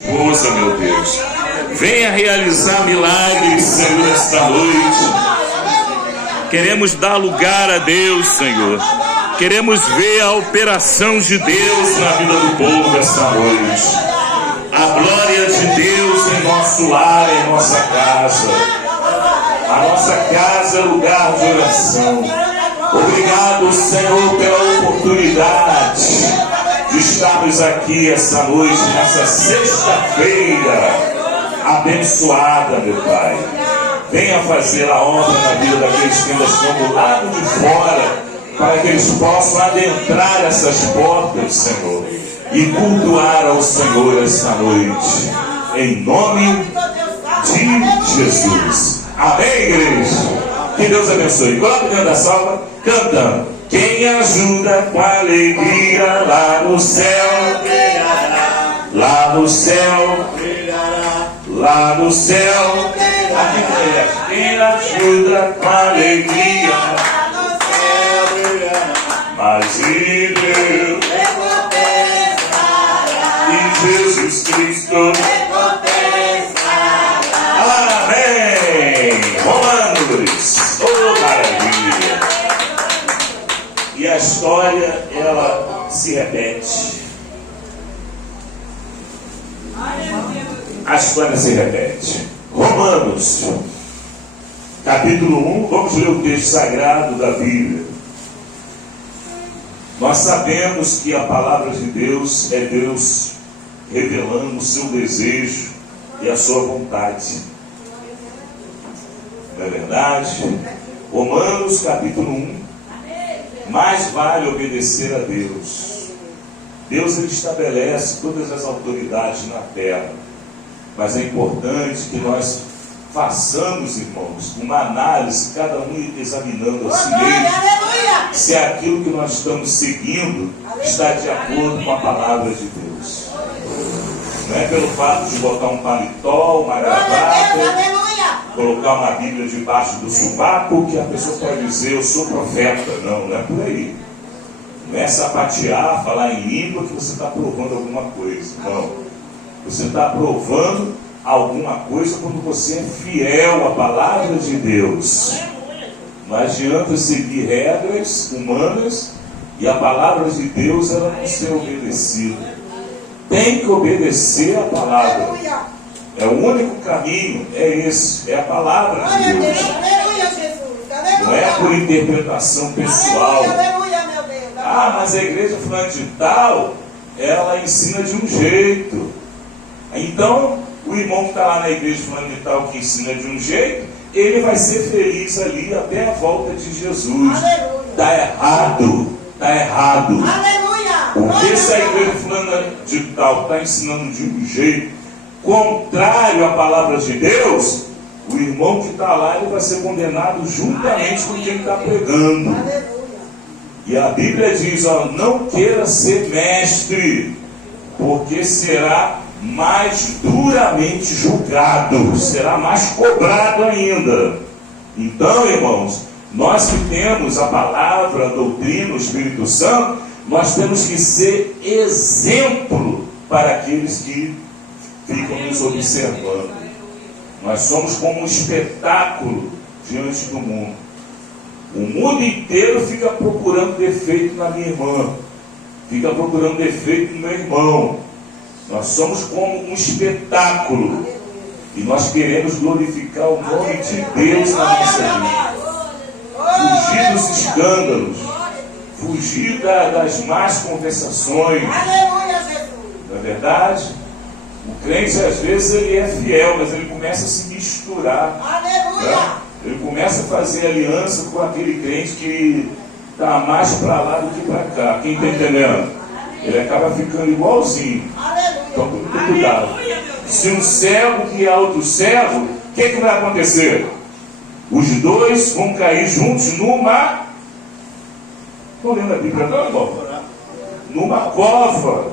Esposa, meu Deus, venha realizar milagres, Senhor, esta noite. Queremos dar lugar a Deus, Senhor. Queremos ver a operação de Deus na vida do povo esta noite. A glória de Deus em nosso lar, em nossa casa. A nossa casa é lugar de oração. Obrigado, Senhor, pela oportunidade de estarmos aqui essa noite, nessa sexta-feira abençoada, meu Pai. Venha fazer a obra na vida daqueles que ainda estão do lado de fora, para que eles possam adentrar essas portas, Senhor, e cultuar ao Senhor esta noite, em nome de Jesus. Amém, igreja? Que Deus abençoe. Coloca dentro da salva, cantando. Quem ajuda com alegria lá no céu, lá no céu, lá no céu. Quem ajuda com alegria lá no céu, mas em Deus e Jesus Cristo. Amém. Romanos, oh maravilha. E a história, ela se repete. A história se repete. Romanos, capítulo 1, vamos ler o texto sagrado da Bíblia. Nós sabemos que a palavra de Deus é Deus revelando o seu desejo e a sua vontade. Não é verdade? Romanos, capítulo 1. Mais vale obedecer a Deus. Deus, ele estabelece todas as autoridades na terra. Mas é importante que nós façamos, irmãos, uma análise, cada um examinando a si mesmo, se aquilo que nós estamos seguindo está de acordo com a palavra de Deus. Não é pelo fato de botar um paletó, uma gravata, colocar uma Bíblia debaixo do sovaco que a pessoa pode dizer, eu sou profeta. Não, não é por aí. Não é sapatear, falar em língua que você está provando alguma coisa. Não. Você está provando alguma coisa quando você é fiel à palavra de Deus. Não adianta seguir regras humanas e a palavra de Deus ela não ser obedecida. Tem que obedecer a palavra. É o único caminho, é esse, é a palavra de Deus. Não é por interpretação pessoal. Ah, mas a igreja fulana de tal, ela ensina de um jeito. Então, o irmão que está lá na igreja fulano de tal, que ensina de um jeito, ele vai ser feliz ali até a volta de Jesus. Está errado, está errado. Porque se a igreja fulana de tal está ensinando de um jeito contrário à palavra de Deus, o irmão que está lá, ele vai ser condenado juntamente com quem está pregando. E a Bíblia diz, ó, não queira ser mestre, porque será mais duramente julgado, será mais cobrado ainda. Então, irmãos, nós que temos a palavra, a doutrina, o Espírito Santo, nós temos que ser exemplo para aqueles que ficam nos observando. Nós somos como um espetáculo diante do mundo. O mundo inteiro fica procurando defeito na minha irmã, fica procurando defeito no meu irmão. Nós somos como um espetáculo e nós queremos glorificar o nome de Deus na nossa vida. Fugir dos escândalos, fugir das más conversações. Não é verdade? O crente às vezes ele é fiel, mas ele começa a se misturar. Né? Ele começa a fazer aliança com aquele crente que está mais para lá do que para cá. Quem está entendendo? Ele acaba ficando igualzinho. Então, muito cuidado. Se um cego guiar outro cego, o que vai acontecer? Os dois vão cair juntos numa... Estou lendo a Bíblia, não, irmão? Numa cova.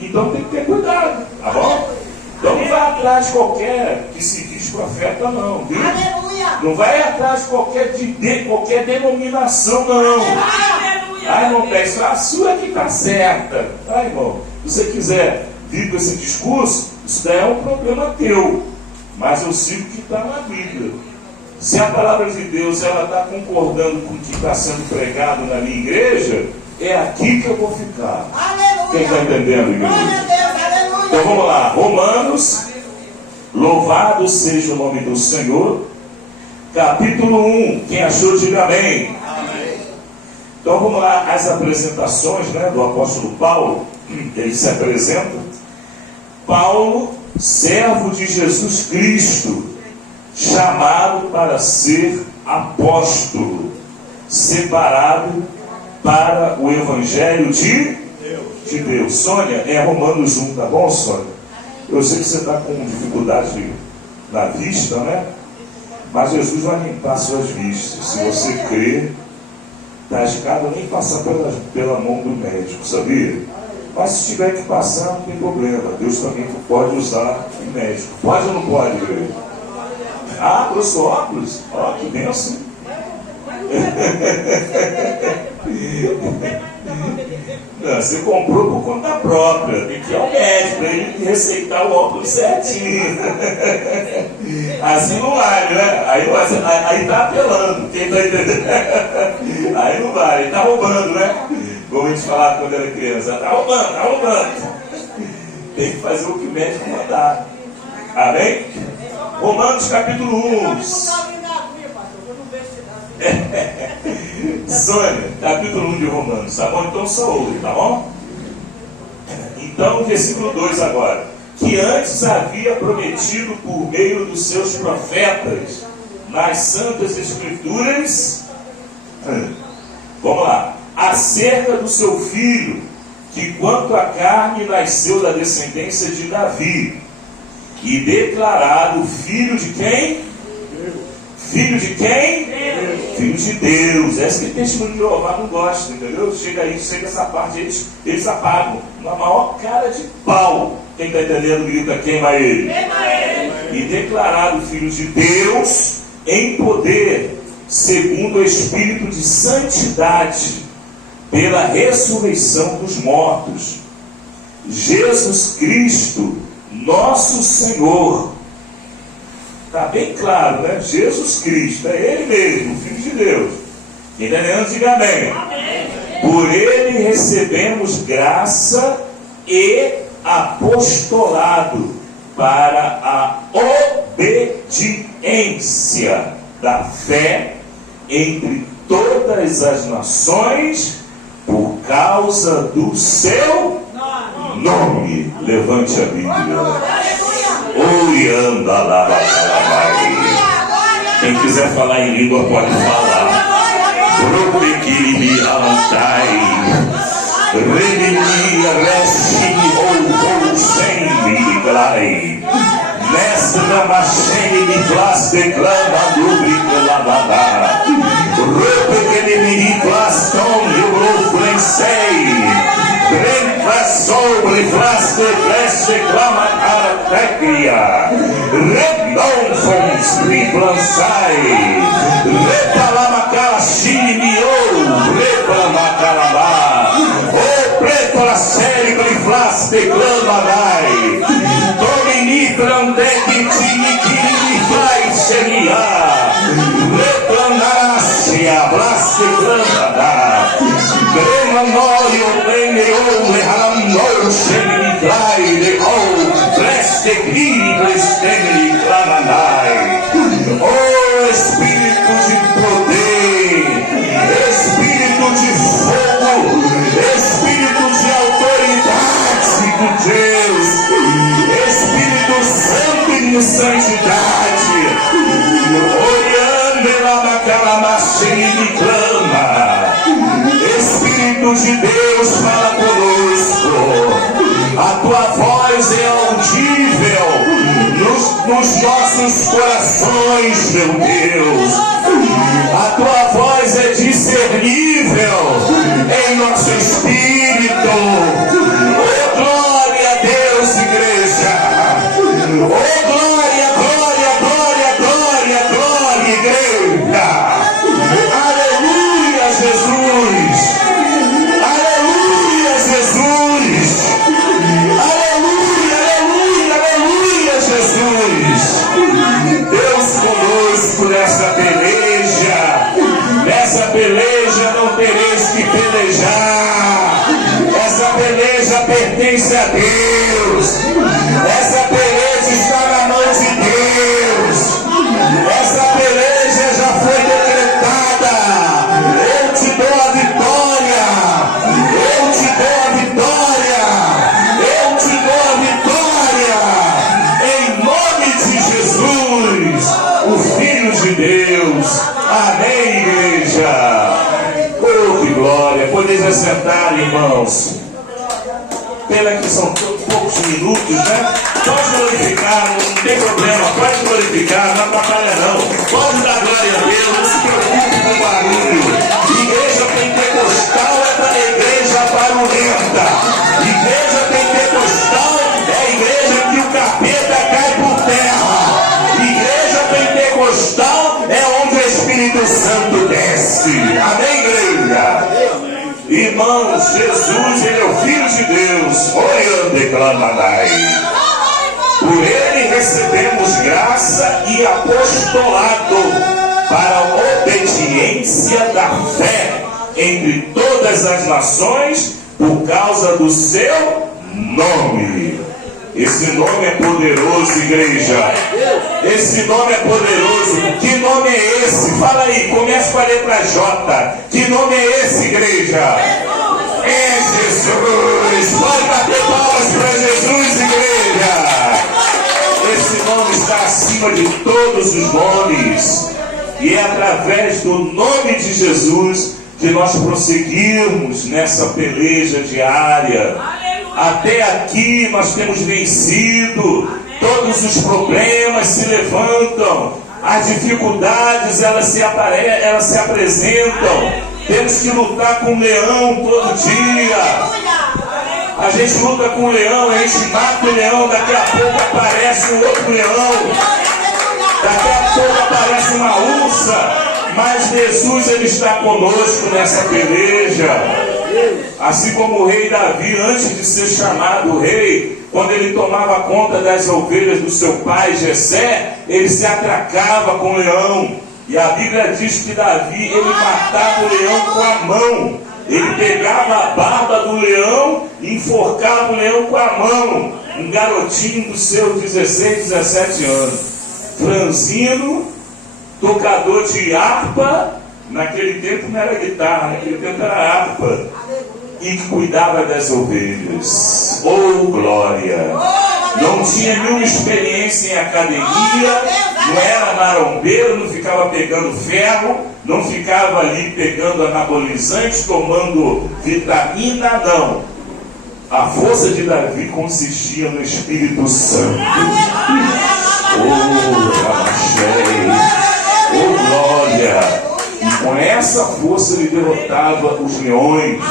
Então tem que ter cuidado, tá bom? Então não vai atrás de qualquer que se diz profeta, não, viu? Não vai atrás de qualquer denominação, não. Ah, irmão, peço, a sua que está certa. Ah, irmão, se você quiser vivo esse discurso, isso daí é um problema teu. Mas eu sigo o que está na Bíblia. Se a palavra de Deus está concordando com o que está sendo pregado na minha igreja, é aqui que eu vou ficar. Aleluia. Quem está entendendo, igreja? Então vamos lá, Romanos, louvado seja o nome do Senhor, capítulo 1, quem achou, diga amém. Amém. Então vamos lá, as apresentações, né, do apóstolo Paulo. Ele se apresenta: Paulo, servo de Jesus Cristo, chamado para ser apóstolo, separado para o evangelho de Deus. Sônia, é Romanos 1, tá bom, Sônia? Eu sei que você está com dificuldade na vista, né? Mas Jesus vai limpar suas vistas. Se você crer, está arriscado nem passar pela mão do médico, sabia? Mas se tiver que passar, não tem problema. Deus também pode usar o médico. Pode ou não pode, igreja? Ah, trouxe óculos? Ó, que bênção. Não, você comprou por conta própria. Tem que ir ao médico para ele receitar o óculos certinho. Assim não vale, né? Aí tá apelando. Quem tá entendendo? Aí não vale, ele tá roubando, né? Como a gente falava quando era criança, tá roubando. Tem que fazer o que o médico mandar. Amém? Romanos capítulo 1. Sônia, capítulo 1 de Romanos, tá bom? Então só ouve, tá bom? Então, versículo 2 agora. Que antes havia prometido por meio dos seus profetas nas santas escrituras, vamos lá, acerca do seu filho, que quanto à carne nasceu da descendência de Davi, e declarado filho de quem? Filho de quem? Deus. Filho de Deus. Essa que o testemunho de Jeová não gosta, entendeu? Chega essa parte, eles apagam. Na maior cara de pau. Quem está entendendo, grita, queima ele. E declarado filho de Deus em poder, segundo o Espírito de santidade, pela ressurreição dos mortos. Jesus Cristo, nosso Senhor. Está bem claro, né? Jesus Cristo, é Ele mesmo, o Filho de Deus. Quem está entendendo, diga amém. Amém. Por Ele recebemos graça e apostolado para a obediência da fé entre todas as nações, por causa do seu nome. Levante a Bíblia. Orianda lá. Quem quiser falar em língua pode falar. Rubiquiri alantai, Redimia resti ou sem glai, Nestra machene me flas declama dubrica lavada, Rubiquiri plaston eu flensei, Branca sobre flas de clama Tecria, Redon fons riplansai, Repalamacara ximiou, Repalamacarabá, O preto a série gliflas de clamadai, Domini prandec tiniquini vai xeriar, Replanarácia, Blas de clamadá, Gremanorio pleneu, Lehalamor xeminiclai de ou, Oh Espírito de poder, Espírito de fogo, Espírito de autoridade de Deus, Espírito Santo e de santidade, olhando lá e clama, Espírito de Deus fala conosco. A tua voz é audível nos nossos corações, meu Deus. A tua voz é discernível em nosso espírito. Oh, glória a Deus, igreja. Oh, glória, glória, glória, glória, glória, igreja. Aleluia, Jesus. Aleluia, Jesus. Aleluia. apresentar, irmãos. Pena que são poucos minutos, né? Pode glorificar, não tem problema, pode glorificar, não atrapalha não. Pode dar glória a Deus, não se preocupe com o barulho. Igreja pentecostal é para a igreja barulhenta. Igreja pentecostal é a igreja que o capeta cai por terra. Igreja pentecostal é onde o Espírito Santo desce. Amém, igreja? Irmãos, Jesus, Ele é o Filho de Deus. Oi, declamadai. Por Ele recebemos graça e apostolado para a obediência da fé entre todas as nações por causa do seu nome. Esse nome é poderoso, igreja. Esse nome é poderoso. Que nome é esse? Fala aí, começa com a letra J. Que nome é esse, igreja? É Jesus. Pode bater palmas para Jesus, igreja. Esse nome está acima de todos os nomes. E é através do nome de Jesus que nós prosseguirmos nessa peleja diária. Até aqui nós temos vencido. Todos os problemas se levantam. As dificuldades elas se apresentam. Temos que lutar com o leão todo dia. A gente luta com o leão, a gente mata o leão. Daqui a pouco aparece um outro leão. Daqui a pouco aparece uma ursa. Mas Jesus, Ele está conosco nessa peleja. Assim como o rei Davi, antes de ser chamado rei, quando ele tomava conta das ovelhas do seu pai Jessé, ele se atracava com o leão. E a Bíblia diz que Davi, ele matava o leão com a mão. Ele pegava a barba do leão e enforcava o leão com a mão. Um garotinho dos seus 16, 17 anos. Franzino, tocador de harpa. Naquele tempo não era guitarra, naquele tempo era harpa. E que cuidava das ovelhas. Oh, glória! Não tinha nenhuma experiência em academia, não era marombeiro, não ficava pegando ferro, não ficava ali pegando anabolizante, tomando vitamina, não. A força de Davi consistia no Espírito Santo. Oh, Ramachei! Oh, glória! E com essa força ele derrotava os leões.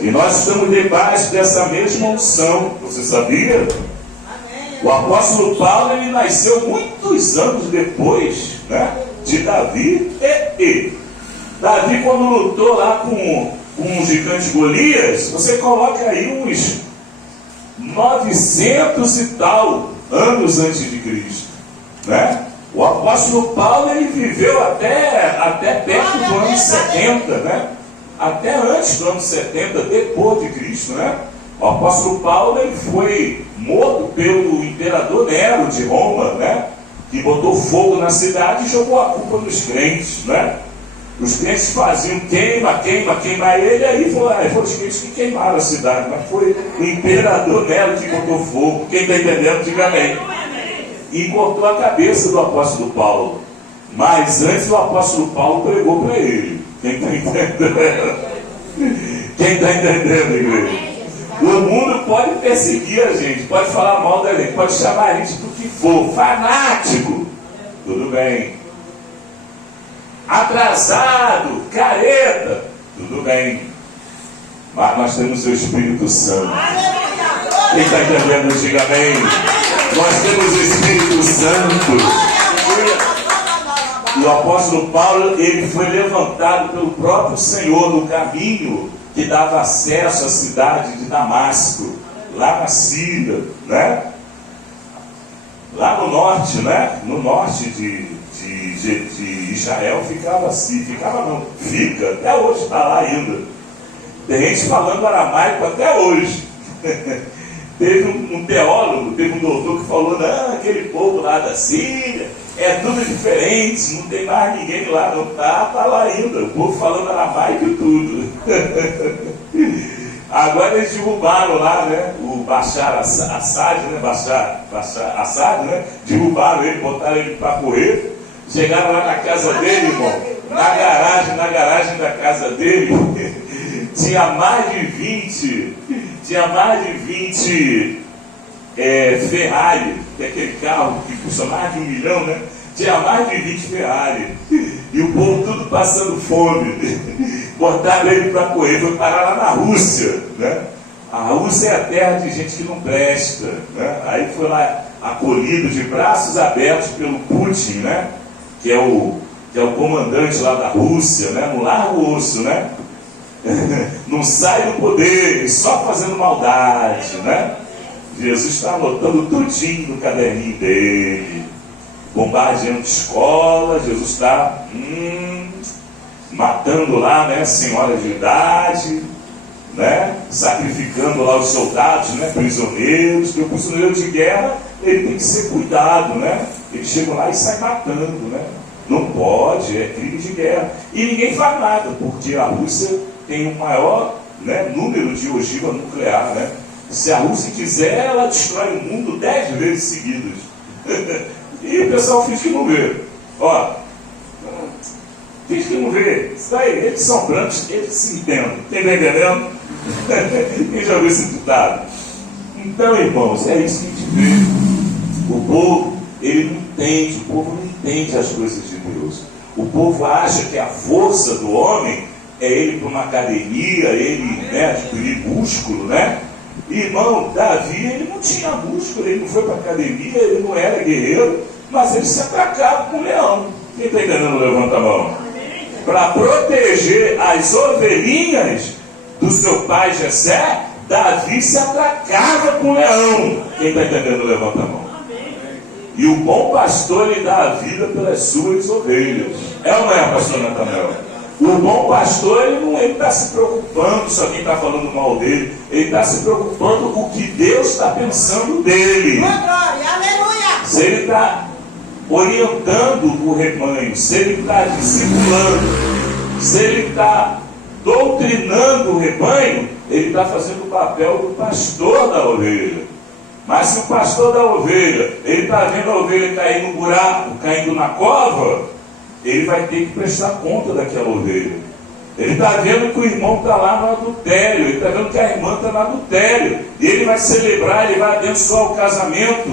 E nós estamos debaixo dessa mesma unção. Você sabia? O apóstolo Paulo, ele nasceu muitos anos depois, né, de Davi e Davi, quando lutou lá com o gigante Golias, você coloca aí uns 900 e tal anos antes de Cristo, né? O apóstolo Paulo, ele viveu até perto do ano 70, né? Até antes do ano 70, depois de Cristo, né? O apóstolo Paulo, ele foi morto pelo imperador Nero de Roma, né? Que botou fogo na cidade e jogou a culpa nos crentes, né? Os crentes faziam queima ele, aí foram os crentes que queimaram a cidade, mas foi o imperador Nero que botou fogo. Quem está entendendo, diga amém. E cortou a cabeça do apóstolo Paulo. Mas antes o apóstolo Paulo pregou para ele. Quem está entendendo? Quem está entendendo, igreja? O mundo pode perseguir a gente, pode falar mal da gente, pode chamar a gente do que for. Fanático, tudo bem. Atrasado, careta, tudo bem. Mas nós temos o Espírito Santo. Quem está entendendo, diga bem. Nós temos o Espírito Santo. E o apóstolo Paulo, ele foi levantado pelo próprio Senhor no caminho que dava acesso à cidade de Damasco, lá na Síria, né? Lá no norte, né? No norte de Israel ficava assim, fica, até hoje está lá ainda. Tem gente falando aramaico até hoje. Teve um teólogo, teve um doutor que falou, não, aquele povo lá da Síria é tudo diferente, não tem mais ninguém lá, não tá lá ainda, o povo falando aramaico e tudo. Agora eles derrubaram lá, né, o Bashar Assad, né, Bashar Assad, né, derrubaram ele, botaram ele para correr, chegaram lá na casa dele, irmão, na garagem da casa dele, tinha mais de 20 Ferrari, que é aquele carro que custa mais de 1 milhão, né? Tinha mais de 20 Ferrari. E o povo tudo passando fome. Botaram ele para correr, foi parar lá na Rússia, né? A Rússia é a terra de gente que não presta, né? Aí foi lá acolhido de braços abertos pelo Putin, né? Que é o comandante lá da Rússia, né? Não larga o osso, né? Não sai do poder, só fazendo maldade, né? Jesus está anotando tudinho no caderninho dele, bombardeando escola. Jesus está matando lá, né, senhoras de idade, né, sacrificando lá os soldados, né, prisioneiros. Porque o prisioneiro de guerra, ele tem que ser cuidado, né? Ele chega lá e sai matando, né? Não pode, é crime de guerra. E ninguém faz nada, porque a Rússia tem o maior, né, número de ogiva nuclear, né? Se a Rússia quiser, ela destrói o mundo 10 vezes seguidas. E o pessoal finge que não vê. Ó, finge que não vê. Isso aí, eles são brancos, eles se entendem. Quem está entendendo? Quem já viu esse ditado? Então, irmãos, é isso que a gente vê. O povo, ele não entende, o povo não entende as coisas de Deus. O povo acha que a força do homem é ele para uma academia, ele, né, adquirir músculo, né? Irmão, Davi, ele não tinha músculo, ele não foi para a academia, ele não era guerreiro, mas ele se atracava com o leão. Quem está entendendo, levanta a mão. Para proteger as ovelhinhas do seu pai Jessé, Davi se atracava com o leão. Quem está entendendo, levanta a mão. E o bom pastor, ele dá a vida pelas suas ovelhas. É ou não é, pastor Natanael? O bom pastor, ele não está se preocupando se alguém está falando mal dele. Ele está se preocupando com o que Deus está pensando dele. Se ele está orientando o rebanho, se ele está discipulando, se ele está doutrinando o rebanho, ele está fazendo o papel do pastor da ovelha. Mas se o pastor da ovelha, ele está vendo a ovelha cair no buraco, caindo na cova, ele vai ter que prestar conta daquela ovelha. Ele está vendo que o irmão está lá no adultério, ele está vendo que a irmã está no adultério, e ele vai celebrar, ele vai abençoar o casamento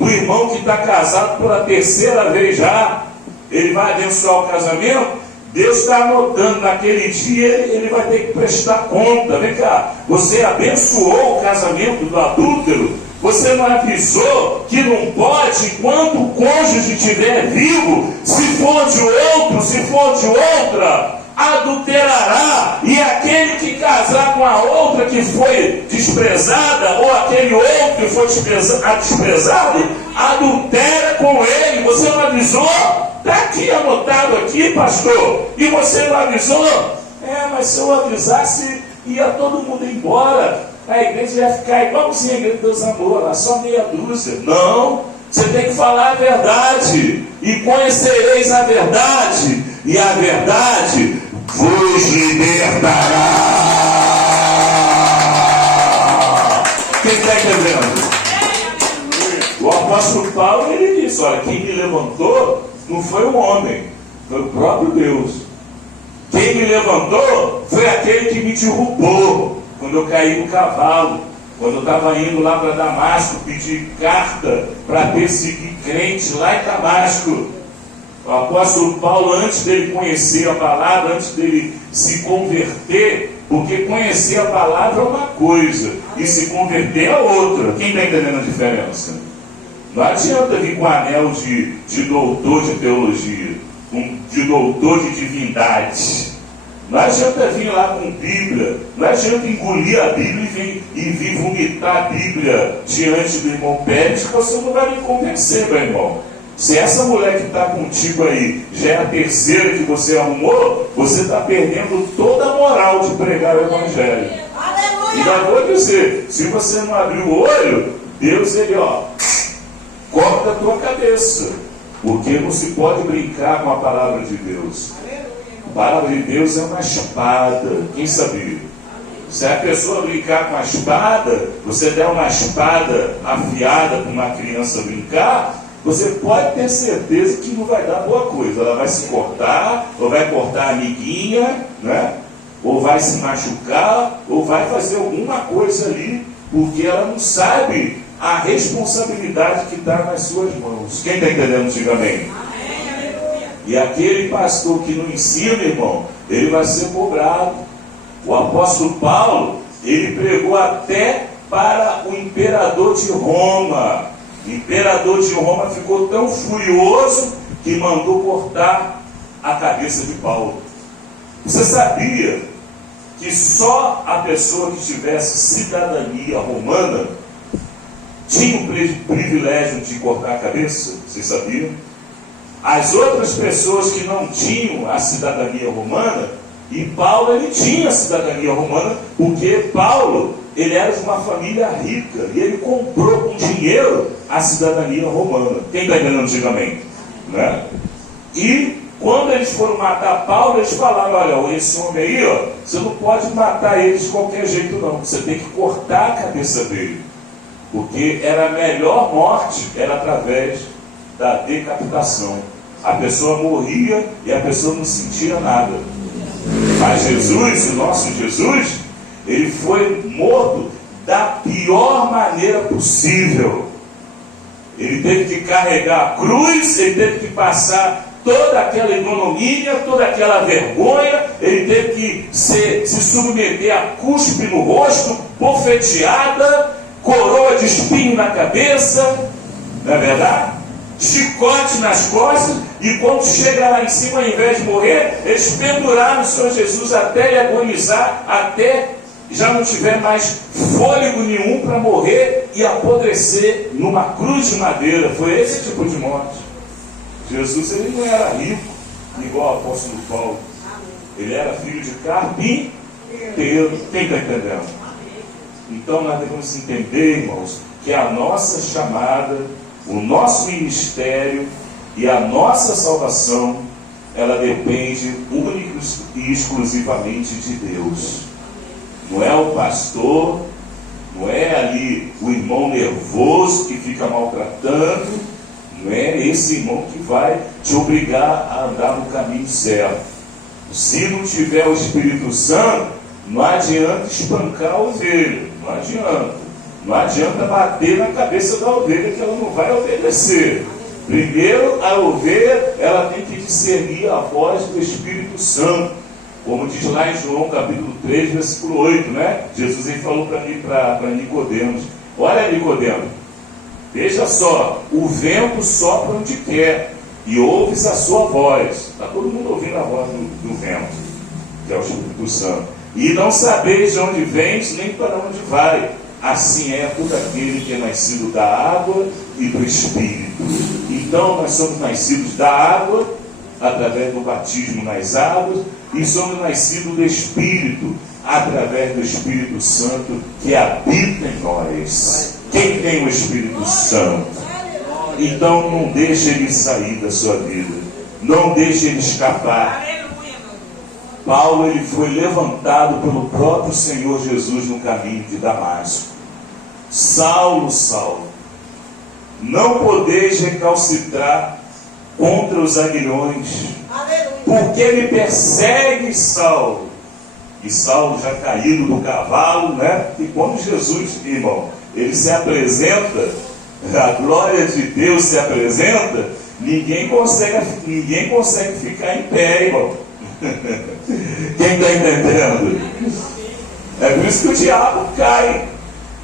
do irmão que está casado pela 3ª vez já. Ele vai abençoar o casamento. Deus está anotando, naquele dia ele vai ter que prestar conta. Vem cá, você abençoou o casamento do adúltero? Você não avisou que não pode, enquanto o cônjuge estiver vivo, se for de outro, se for de outra, adulterará. E aquele que casar com a outra que foi desprezada, ou aquele outro que foi desprezado, adultera com ele. Você não avisou? Está aqui anotado aqui, pastor. E você não avisou? Mas se eu avisasse, ia todo mundo embora. A igreja ia ficar igualzinha a igreja dos amor, lá só meia dúzia. Não, você tem que falar a verdade. E conhecereis a verdade, e a verdade vos libertará. Quem está entendendo? O apóstolo Paulo, ele disse: olha, quem me levantou não foi um homem, foi o próprio Deus. Quem me levantou foi aquele que me derrubou quando eu caí no cavalo, quando eu estava indo lá para Damasco pedir carta para perseguir crente lá em Damasco. O apóstolo Paulo, antes dele conhecer a palavra, antes dele se converter, porque conhecer a palavra é uma coisa e se converter é outra. Quem está entendendo a diferença? Não adianta vir com anel de doutor de teologia, de doutor de divindade. Não adianta vir lá com Bíblia, não adianta engolir a Bíblia e vir vomitar a Bíblia diante do irmão Pérez, que você não vai me convencer, meu irmão. Se essa mulher que está contigo aí já é a 3ª que você arrumou, você está perdendo toda a moral de pregar o Evangelho. Aleluia! E já vou dizer, se você não abrir o olho, Deus, ele, corta a tua cabeça, porque não se pode brincar com a palavra de Deus. A palavra de Deus é uma espada. Quem sabia? Se a pessoa brincar com a espada, você der uma espada afiada para uma criança brincar, você pode ter certeza que não vai dar boa coisa. Ela vai se cortar, ou vai cortar a amiguinha, né? ou vai se machucar, ou vai fazer alguma coisa ali, porque ela não sabe a responsabilidade que está nas suas mãos. Quem está entendendo, diga amém. E aquele pastor que não ensina, irmão, ele vai ser cobrado. O apóstolo Paulo, ele pregou até para o imperador de Roma. O imperador de Roma ficou tão furioso que mandou cortar a cabeça de Paulo. Você sabia que só a pessoa que tivesse cidadania romana tinha o privilégio de cortar a cabeça? Vocês sabiam? As outras pessoas que não tinham a cidadania romana, e Paulo ele tinha a cidadania romana, porque Paulo ele era de uma família rica, e ele comprou com dinheiro a cidadania romana. Quem está entendendo, diga amém. Né? E quando eles foram matar Paulo, eles falaram: olha, esse homem aí, ó, você não pode matar ele de qualquer jeito não, você tem que cortar a cabeça dele, porque era a melhor morte, era através da decapitação. A pessoa morria e a pessoa não sentia nada. Mas Jesus, o nosso Jesus, ele foi morto da pior maneira possível. Ele teve que carregar a cruz, ele teve que passar toda aquela ignomínia, toda aquela vergonha, ele teve que se submeter a cuspe no rosto, bofeteada, coroa de espinho na cabeça, não é verdade? Chicote nas costas, e quando chega lá em cima, ao invés de morrer, eles penduraram o Senhor Jesus até ele agonizar, até já não tiver mais fôlego nenhum para morrer e apodrecer numa cruz de madeira. Foi esse tipo de morte. Jesus ele não era rico, igual o apóstolo Paulo. Ele era filho de carpinteiro. Quem está entendendo? Então nós devemos entender, irmãos, que a nossa chamada, o nosso ministério e a nossa salvação, ela depende única e exclusivamente de Deus. Não é o pastor, não é ali o irmão nervoso que fica maltratando, não é esse irmão que vai te obrigar a andar no caminho certo. Se não tiver o Espírito Santo, não adianta espancar a ovelha, não adianta. Não adianta bater na cabeça da ovelha, que ela não vai obedecer. Primeiro, a ovelha, ela tem que discernir a voz do Espírito Santo. Como diz lá em João capítulo 3, versículo 8, né? Jesus ele falou para Nicodemos: olha, Nicodemos, veja só, o vento sopra onde quer, e ouves a sua voz. Está todo mundo ouvindo a voz do vento, que é o Espírito Santo. E não sabeis de onde vens, nem para onde vai. Assim é todo aquele que é nascido da água e do Espírito. Então nós somos nascidos da água, através do batismo nas águas, e somos nascidos do Espírito, através do Espírito Santo que habita em nós. Quem tem o Espírito Santo? Então não deixe ele sair da sua vida, não deixe ele escapar. Paulo ele foi levantado pelo próprio Senhor Jesus no caminho de Damasco. Saulo, Saulo, não podeis recalcitrar contra os aguilhões, porque me persegue, Saulo. E Saulo já caído do cavalo, né? E quando Jesus, irmão, ele se apresenta, a glória de Deus se apresenta, ninguém consegue ficar em pé, irmão. Quem está entendendo? É por isso que o diabo cai,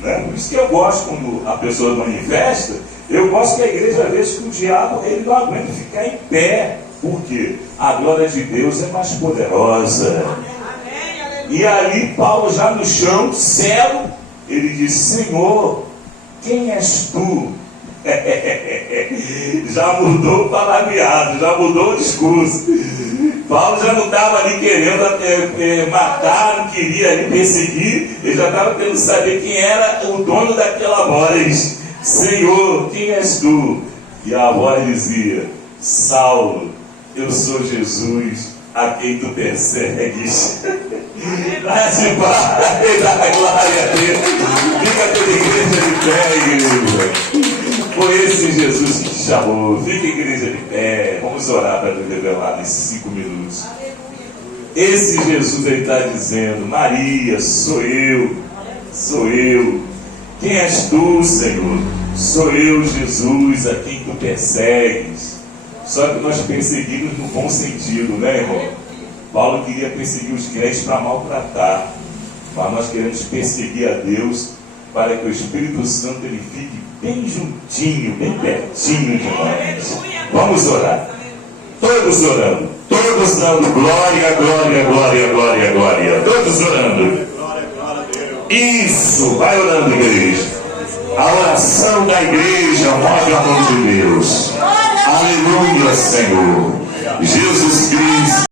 né? Por isso que eu gosto quando a pessoa manifesta. Eu gosto que a igreja veja que o diabo ele não aguenta ficar em pé. Por quê? A glória de Deus é mais poderosa. E ali Paulo já no chão, cego, ele disse: Senhor, quem és tu? Já mudou o palavreado, já mudou o discurso. Paulo já não estava ali querendo matar, não queria ali perseguir, ele já estava querendo saber quem era o dono daquela voz. Senhor, quem és tu? E a voz dizia: Saulo, eu sou Jesus, a quem tu persegues. Dá de paz, dá glória a Deus. Fica toda a igreja de pé, igreja. Foi esse Jesus que te chamou. Fica a igreja de pé. Vamos orar para te revelar nesses 5 minutos. Esse Jesus ele está dizendo: Maria, sou eu, sou eu. Quem és tu, Senhor? Sou eu, Jesus, a quem tu persegues. Só que nós perseguimos no bom sentido, né, irmão? Paulo queria perseguir os crentes para maltratar, mas nós queremos perseguir a Deus para que o Espírito Santo ele fique bem juntinho, bem pertinho de nós. Vamos orar. Todos orando. Todos dando glória, glória, glória, glória, glória. Todos orando. Isso, vai orando, igreja. A oração da igreja move a mão de Deus. Aleluia, Senhor. Jesus Cristo.